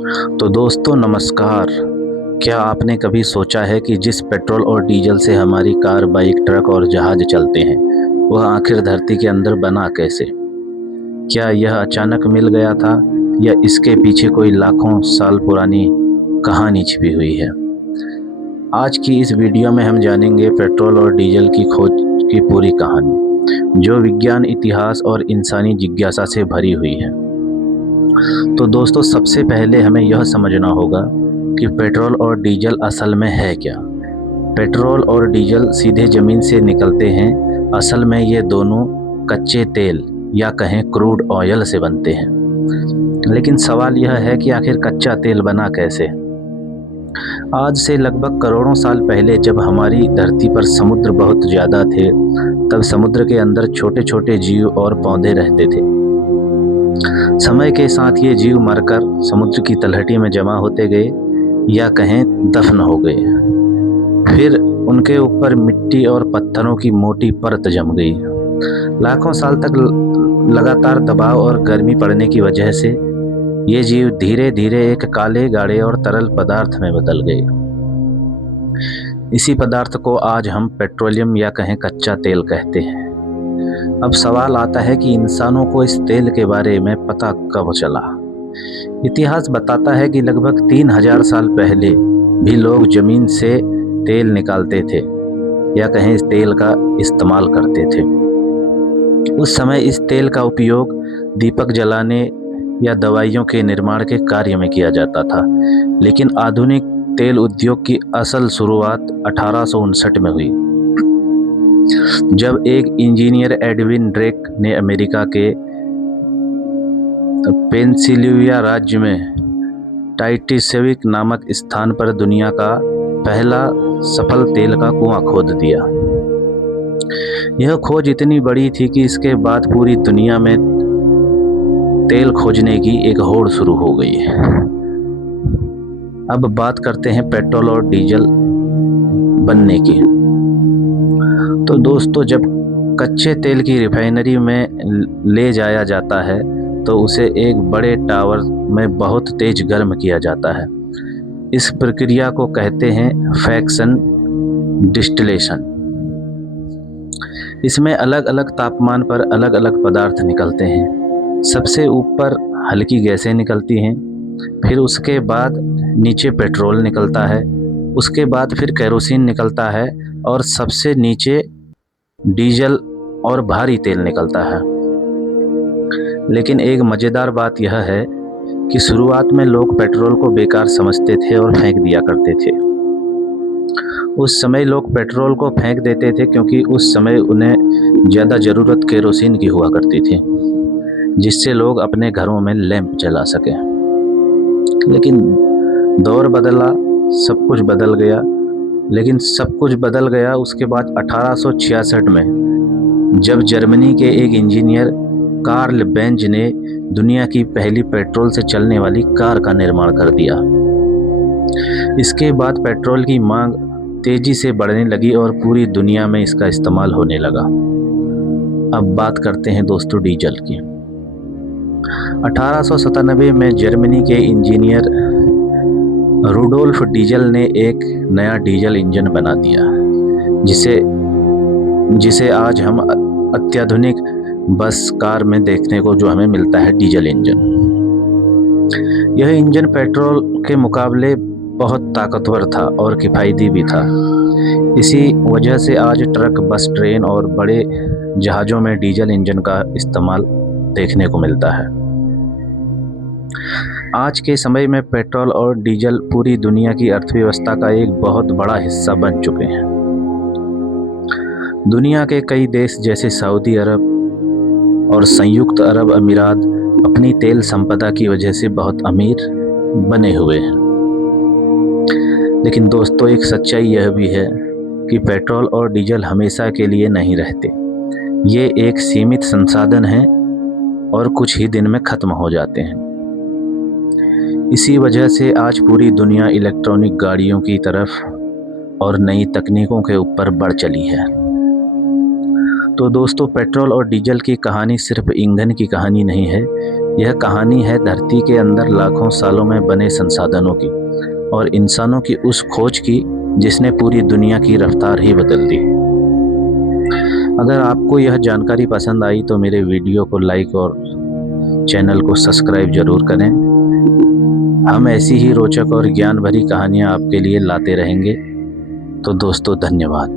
तो दोस्तों नमस्कार। क्या आपने कभी सोचा है कि जिस पेट्रोल और डीजल से हमारी कार, बाइक, ट्रक और जहाज चलते हैं, वह आखिर धरती के अंदर बना कैसे? क्या यह अचानक मिल गया था या इसके पीछे कोई लाखों साल पुरानी कहानी छिपी हुई है? आज की इस वीडियो में हम जानेंगे पेट्रोल और डीजल की खोज की पूरी कहानी, जो विज्ञान, इतिहास और इंसानी जिज्ञासा से भरी हुई है। तो दोस्तों सबसे पहले हमें यह समझना होगा कि पेट्रोल और डीजल असल में है क्या। पेट्रोल और डीजल सीधे ज़मीन से निकलते हैं। असल में ये दोनों कच्चे तेल या कहें क्रूड ऑयल से बनते हैं। लेकिन सवाल यह है कि आखिर कच्चा तेल बना कैसे? आज से लगभग करोड़ों साल पहले जब हमारी धरती पर समुद्र बहुत ज़्यादा थे, तब समुद्र के अंदर छोटे छोटे जीव और पौधे रहते थे। समय के साथ ये जीव मरकर समुद्र की तलहटी में जमा होते गए या कहें दफन हो गए। फिर उनके ऊपर मिट्टी और पत्थरों की मोटी परत जम गई। लाखों साल तक लगातार दबाव और गर्मी पड़ने की वजह से ये जीव धीरे धीरे एक काले, गाढ़े और तरल पदार्थ में बदल गए। इसी पदार्थ को आज हम पेट्रोलियम या कहें कच्चा तेल कहते हैं। अब सवाल आता है कि इंसानों को इस तेल के बारे में पता कब चला? इतिहास बताता है कि लगभग 3000 साल पहले भी लोग जमीन से तेल निकालते थे या कहें इस तेल का इस्तेमाल करते थे। उस समय इस तेल का उपयोग दीपक जलाने या दवाइयों के निर्माण के कार्य में किया जाता था। लेकिन आधुनिक तेल उद्योग की असल शुरुआत 1859 में हुई, जब एक इंजीनियर एडविन ड्रेक ने अमेरिका के पेंसिल्वेनिया राज्य में टाइटिसविक नामक स्थान पर दुनिया का पहला सफल तेल का कुआं खोद दिया। यह खोज इतनी बड़ी थी कि इसके बाद पूरी दुनिया में तेल खोजने की एक होड़ शुरू हो गई। अब बात करते हैं पेट्रोल और डीजल बनने की। तो दोस्तों जब कच्चे तेल की रिफाइनरी में ले जाया जाता है तो उसे एक बड़े टावर में बहुत तेज गर्म किया जाता है। इस प्रक्रिया को कहते हैं फ्रैक्शन डिस्टिलेशन। इसमें अलग अलग तापमान पर अलग अलग पदार्थ निकलते हैं। सबसे ऊपर हल्की गैसें निकलती हैं, फिर उसके बाद नीचे पेट्रोल निकलता है, उसके बाद फिर केरोसिन निकलता है और सबसे नीचे डीजल और भारी तेल निकलता है। लेकिन एक मज़ेदार बात यह है कि शुरुआत में लोग पेट्रोल को बेकार समझते थे और फेंक दिया करते थे। उस समय लोग पेट्रोल को फेंक देते थे क्योंकि उस समय उन्हें ज़्यादा ज़रूरत केरोसिन की हुआ करती थी, जिससे लोग अपने घरों में लैंप जला सकें। लेकिन दौर बदला, सब कुछ बदल गया। लेकिन सब कुछ बदल गया उसके बाद 1866 में, जब जर्मनी के एक इंजीनियर कार्ल बेंज ने दुनिया की पहली पेट्रोल से चलने वाली कार का निर्माण कर दिया। इसके बाद पेट्रोल की मांग तेजी से बढ़ने लगी और पूरी दुनिया में इसका इस्तेमाल होने लगा। अब बात करते हैं दोस्तों डीजल की। 1897 में जर्मनी के इंजीनियर रूडोल्फ डीजल ने एक नया डीजल इंजन बना दिया, जिसे आज हम अत्याधुनिक बस, कार में देखने को जो हमें मिलता है डीजल इंजन। यह इंजन पेट्रोल के मुकाबले बहुत ताकतवर था और किफ़ायती भी था। इसी वजह से आज ट्रक, बस, ट्रेन और बड़े जहाज़ों में डीजल इंजन का इस्तेमाल देखने को मिलता है। आज के समय में पेट्रोल और डीजल पूरी दुनिया की अर्थव्यवस्था का एक बहुत बड़ा हिस्सा बन चुके हैं। दुनिया के कई देश जैसे सऊदी अरब और संयुक्त अरब अमीरात अपनी तेल संपदा की वजह से बहुत अमीर बने हुए हैं। लेकिन दोस्तों एक सच्चाई यह भी है कि पेट्रोल और डीजल हमेशा के लिए नहीं रहते। ये एक सीमित संसाधन है और कुछ ही दिन में ख़त्म हो जाते हैं। इसी वजह से आज पूरी दुनिया इलेक्ट्रॉनिक गाड़ियों की तरफ और नई तकनीकों के ऊपर बढ़ चली है। तो दोस्तों पेट्रोल और डीजल की कहानी सिर्फ ईंधन की कहानी नहीं है, यह कहानी है धरती के अंदर लाखों सालों में बने संसाधनों की और इंसानों की उस खोज की जिसने पूरी दुनिया की रफ्तार ही बदल दी। अगर आपको यह जानकारी पसंद आई तो मेरे वीडियो को लाइक और चैनल को सब्सक्राइब जरूर करें। हम ऐसी ही रोचक और ज्ञान भरी कहानियाँ आपके लिए लाते रहेंगे। तो दोस्तों, धन्यवाद।